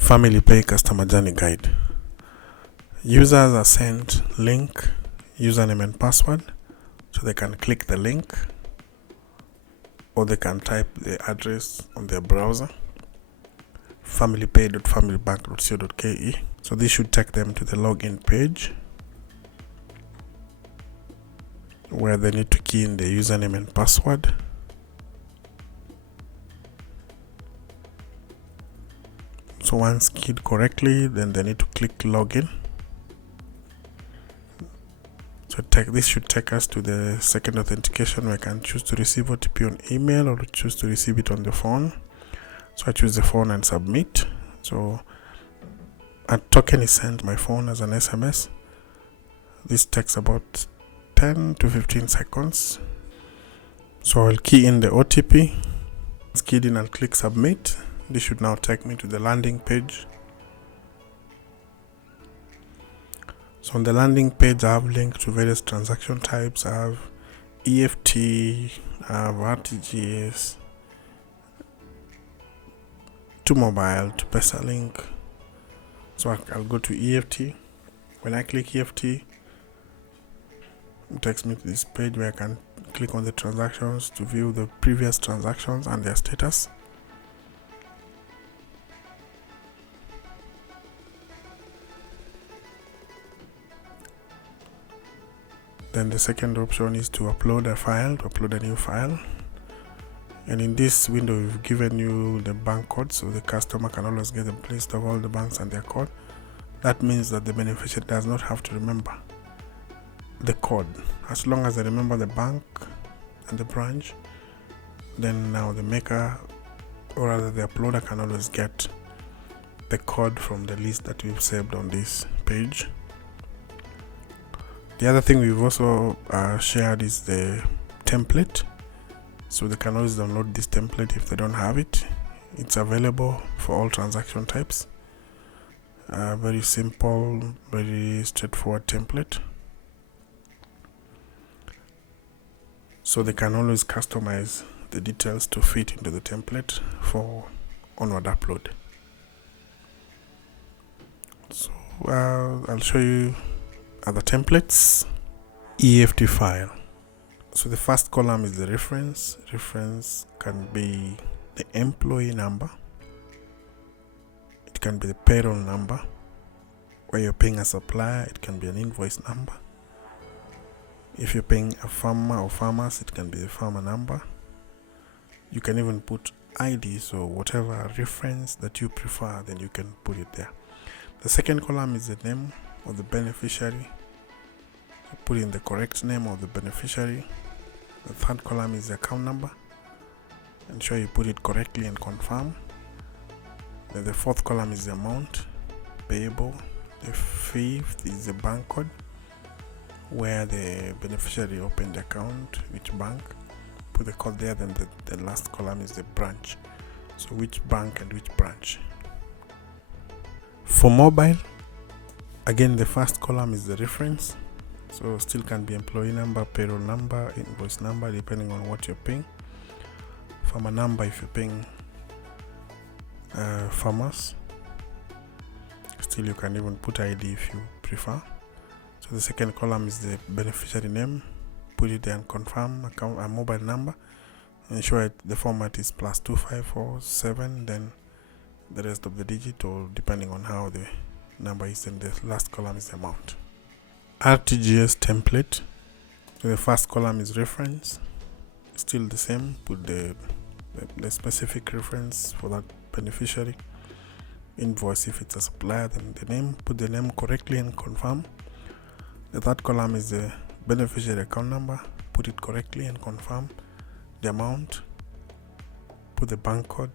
Family Pay Customer Journey Guide. Users are sent link, username and password, so they can click the link or they can type the address on their browser, familypay.familybank.co.ke. So this should take them to the login page where they need to key in the username and password. So once keyed correctly, then they need to click login. So this should take us to the second authentication where I can choose to receive OTP on email or choose to receive it on the phone. So I choose the phone and submit. So a token is sent to my phone as an SMS. This takes about 10 to 15 seconds. So I'll key in the OTP. It's keyed in and click submit. This should now take me to the landing page. So on the landing page, I have linked to various transaction types. I have EFT, I have RTGS, to mobile, to PesaLink. So I'll go to EFT. When I click EFT, it takes me to this page where I can click on the transactions to view the previous transactions and their status. Then the second option is to upload a new file. And in this window, we've given you the bank code, so the customer can always get a list of all the banks and their code. That means that the beneficiary does not have to remember the code. As long as they remember the bank and the branch, then now the maker, or rather the uploader, can always get the code from the list that we've saved on this page. The other thing we've also shared is the template. So they can always download this template if they don't have it. It's available for all transaction types. Very simple, very straightforward template. So they can always customize the details to fit into the template for onward upload. So I'll show you other templates. EFT file. So the first column is the reference. Reference can be the employee number. It can be the payroll number. Where you're paying a supplier, it can be an invoice number. If you're paying a farmer or farmers, it can be the farmer number. You can even put IDs or whatever reference that you prefer, then you can put it there. The second column is the name of the beneficiary. So put in the correct name of the beneficiary. The third column is the account number. Ensure you put it correctly and confirm. Then the fourth column is the amount payable. The fifth is the bank code, where the beneficiary opened the account, which bank. Put the code there. Then the last column is the branch. So which bank and which branch. For mobile, again the first column is the reference. So still can be employee number, payroll number, invoice number, depending on what you're paying. Farmer number if you're paying farmers. Still you can even put ID if you prefer. So the second column is the beneficiary name. Put it there and confirm. Account a mobile number. Ensure the format is +2547. Then the rest of the digit, or depending on how the number is. And the last column is the amount. RTGS template. So the first column is reference. Still the same. Put the specific reference for that beneficiary. Invoice if it's a supplier, then the name. Put the name correctly and confirm. The third column is the beneficiary account number. Put it correctly and confirm. The amount. Put the bank code,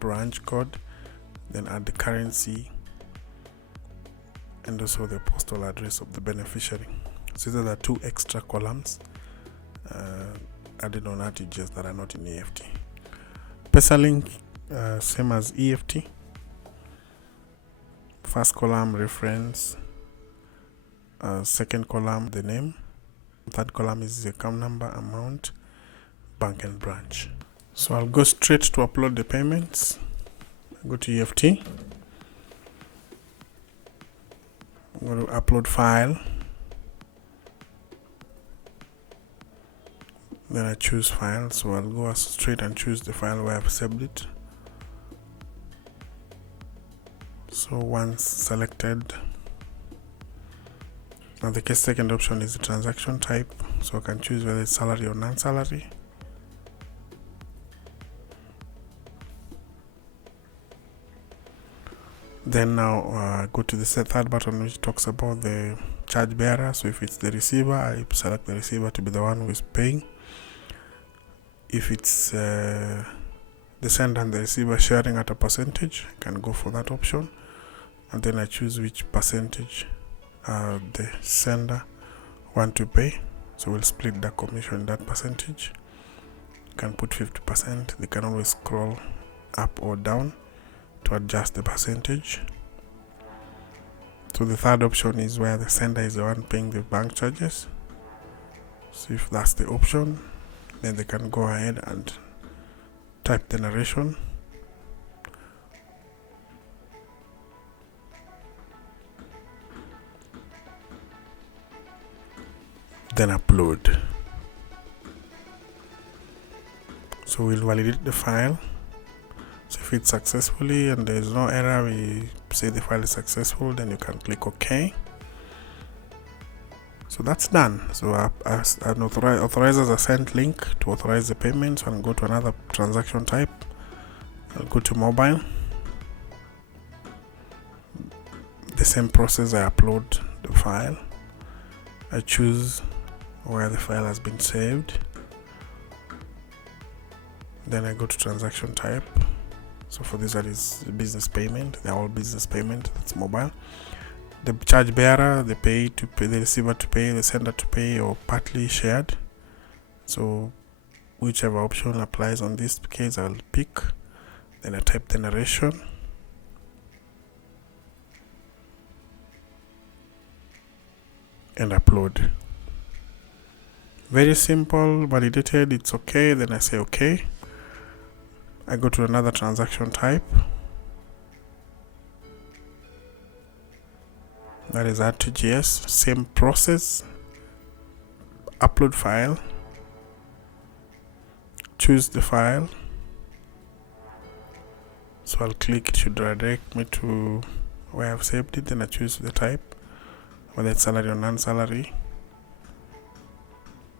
branch code, then add the currency and also the postal address of the beneficiary. So these are the two extra columns added on RTGS that are not in EFT. PesaLink, same as EFT. First column reference, second column the name, third column is the account number, amount, bank and branch. So I'll go straight to upload the payments. Go to EFT. I'm going to upload file. Then I choose file, so I'll go straight and choose the file where I've saved it. So once selected, now the second option is the transaction type, so I can choose whether it's salary or non-salary. Then now go to the third button, which talks about the charge bearer. So if it's the receiver, I select the receiver to be the one who is paying. If it's the sender and the receiver sharing at a percentage, I can go for that option, and then I choose which percentage the sender want to pay. So we'll split the commission in that percentage. You can put 50%. They can always scroll up or down to adjust the percentage. So the third option is where the sender is the one paying the bank charges. So if that's the option, then they can go ahead and type the narration. Then upload. So we'll validate the file. So if it's successfully and there is no error, we say the file is successful, then you can click OK. So that's done. So as an authorizers are sent link to authorize the payment. So I'll go to another transaction type. I'll go to mobile. The same process, I upload the file. I choose where the file has been saved. Then I go to transaction type. So for this, that is business payment. They're all business payment. That's mobile. The charge bearer, they pay to pay, the receiver to pay, the sender to pay, or partly shared. So whichever option applies on this case, I'll pick. Then I type the narration. And upload. Very simple, validated, it's okay. Then I say okay. I go to another transaction type. That is add to GS. Same process. Upload file. Choose the file. So I'll click, it should redirect me to where I've saved it. Then I choose the type, whether it's salary or non-salary.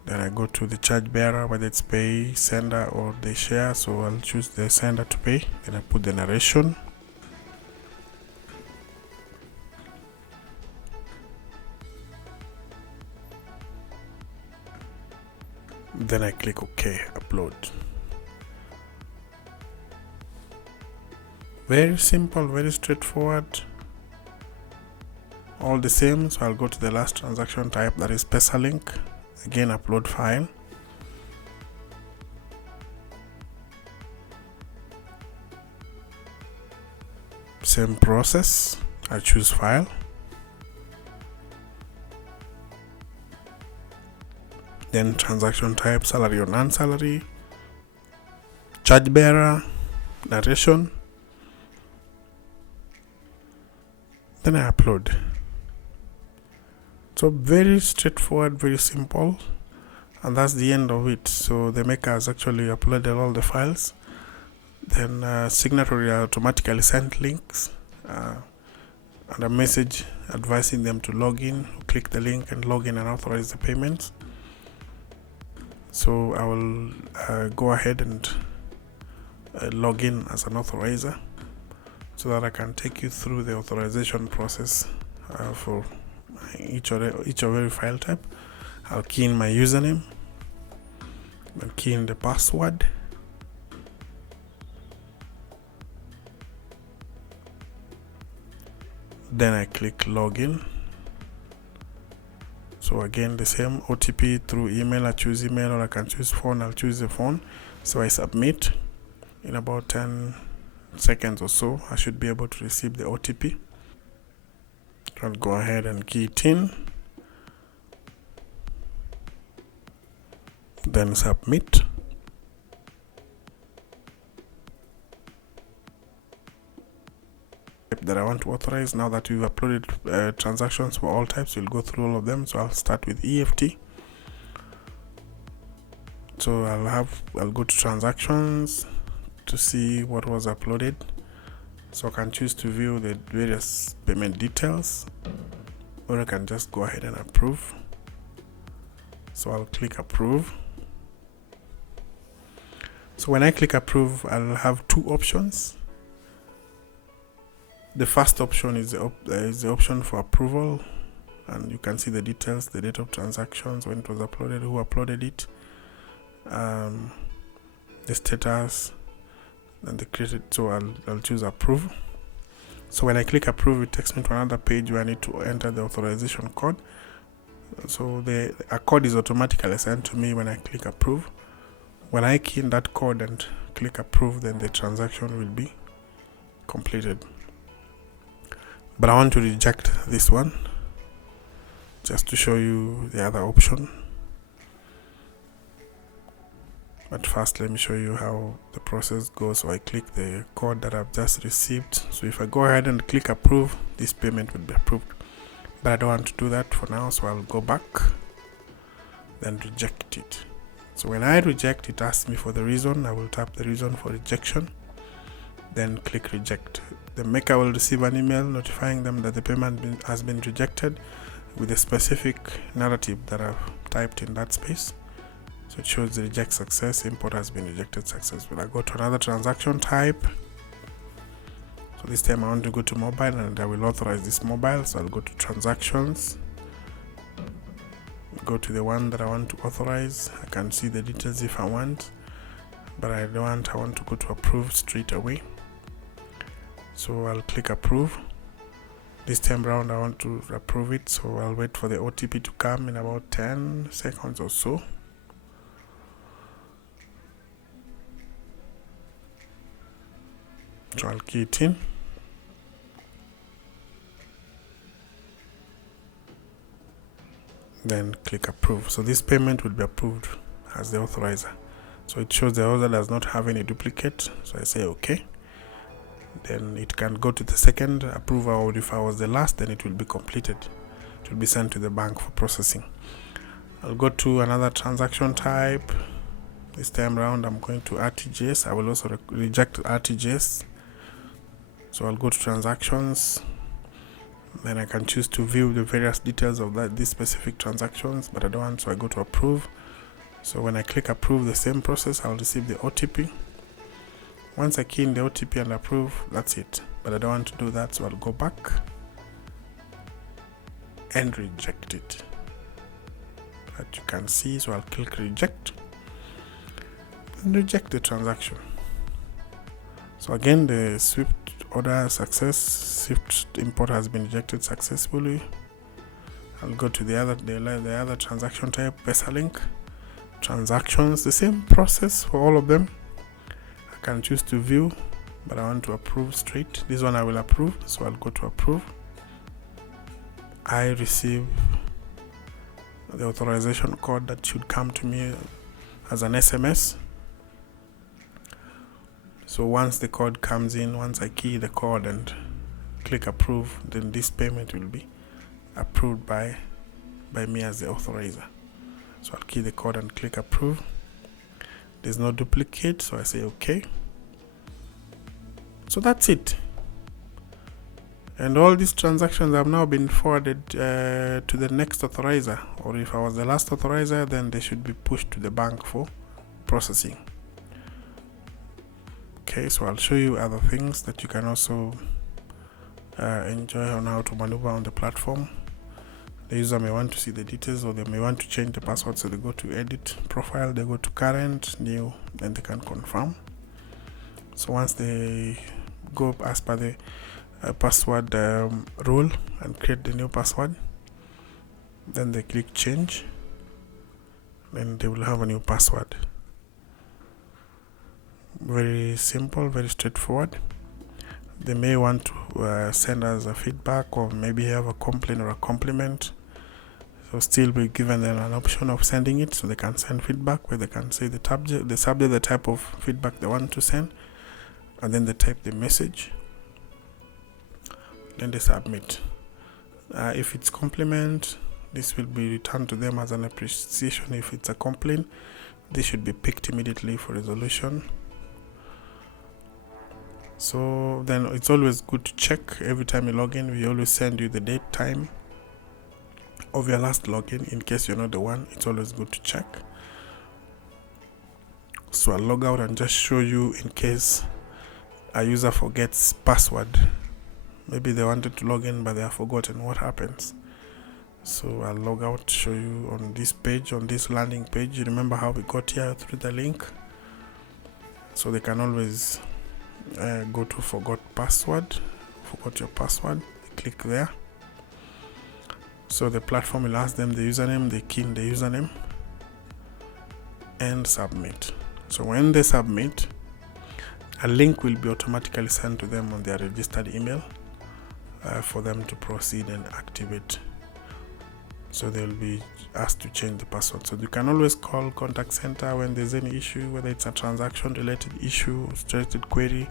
Then I go to the charge bearer, whether it's pay, sender, or the share. So I'll choose the sender to pay. Then I put the narration. Then I click OK, upload. Very simple, very straightforward. All the same. So I'll go to the last transaction type, that is PesaLink. Again, upload file. Same process. I choose file. Then transaction type, salary or non-salary. Charge bearer, narration. Then I upload. So very straightforward, very simple, and that's the end of it. So the maker has actually uploaded all the files. Then signatory automatically sent links and a message advising them to log in. Click the link and log in and authorize the payments. So I will go ahead and log in as an authorizer, so that I can take you through the authorization process for each of every file type. I'll key in my username and key in the password. Then I click login. So again, the same OTP through email. I choose email, or I can choose phone. I'll choose the phone. So I submit. In about 10 seconds or so, I should be able to receive the OTP. I'll go ahead and key it in. Then submit. that I want to authorize. Now that we've uploaded transactions for all types, we'll go through all of them. So I'll start with EFT. So I'll go to transactions to see what was uploaded. So I can choose to view the various payment details, or I can just go ahead and approve. So I'll click approve. So when I click approve, I'll have two options. The first option is the option for approval, and you can see the details, the date of transactions, when it was uploaded, who uploaded it, the status, and the credit. So I'll choose approve. So when I click approve, it takes me to another page where I need to enter the authorization code. So a code is automatically sent to me when I click approve. When I key in that code and click approve, then the transaction will be completed. But I want to reject this one just to show you the other option. But first, let me show you how the process goes. So I click the code that I've just received. So if I go ahead and click approve, this payment will be approved. But I don't want to do that for now, so I'll go back, then reject it. So when I reject, it asks me for the reason. I will tap the reason for rejection, then click reject. The maker will receive an email notifying them that the payment has been rejected with a specific narrative that I've typed in that space. So it shows the reject success, import has been rejected successfully. I go to another transaction type. So this time I want to go to mobile, and I will authorize this mobile. So I'll go to transactions, go to the one that I want to authorize. I can see the details if I want, but I want to go to approve straight away. So I'll click approve. This time around I want to approve it, so I'll wait for the OTP to come in about 10 seconds or so. So I'll key it in. Then click approve. So this payment will be approved as the authorizer. So it shows the order does not have any duplicate. So I say okay. Then it can go to the second approval, or if I was the last, then it will be completed. It will be sent to the bank for processing. I'll go to another transaction type. This time around I'm going to RTGS. I will also reject RTGS. So I'll go to transactions. Then I can choose to view the various details of these specific transactions, but I don't want, so I go to approve. So when I click approve, the same process, I'll receive the OTP. Once I key in the OTP and approve, that's it. But I don't want to do that, so I'll go back and reject it. That you can see, so I'll click reject and reject the transaction. So again, the SWIFT order success, SWIFT import has been rejected successfully. I'll go to the other transaction type, PesaLink. Transactions, the same process for all of them. I can choose to view, but I want to approve straight. This one I will approve, so I'll go to approve. I receive the authorization code that should come to me as an SMS. So once the code comes in, once I key the code and click approve, then this payment will be approved by me as the authorizer. So I'll key the code and click approve. There's no duplicate, so I say okay. So that's it. And all these transactions have now been forwarded to the next authorizer, or if I was the last authorizer, then they should be pushed to the bank for processing. Okay, so I'll show you other things that you can also enjoy on how to maneuver on the platform. The user may want to see the details, or they may want to change the password, so they go to edit profile, they go to current, new, then they can confirm. So once they go as per the password rule and create the new password, then they click change, then they will have a new password. Very simple, very straightforward. They may want to send us a feedback, or maybe have a complaint or a compliment. So still be given them an option of sending it, so they can send feedback where they can say the subject, the type of feedback they want to send, and then they type the message. then they submit. If it's compliment, this will be returned to them as an appreciation. If it's a complaint, this should be picked immediately for resolution. So then it's always good to check every time you log in. We always send you the date, time of your last login. In case you're not the one, it's always good to check. So I'll log out and just show you in case a user forgets password. Maybe they wanted to log in but they have forgotten. What happens? So I'll log out, show you on this page, on this landing page. You remember how we got here through the link? So they can always go to forgot your password, click there. So the platform will ask them the username, they key in the username and submit. So when they submit, a link will be automatically sent to them on their registered email for them to proceed and activate. So they'll be asked to change the password. So you can always call contact center when there's any issue, whether it's a transaction related issue, related query,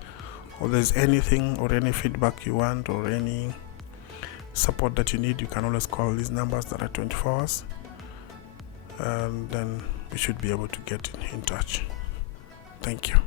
or there's anything or any feedback you want or any support that you need. You can always call these numbers that are 24 hours, and then we should be able to get in touch. Thank you.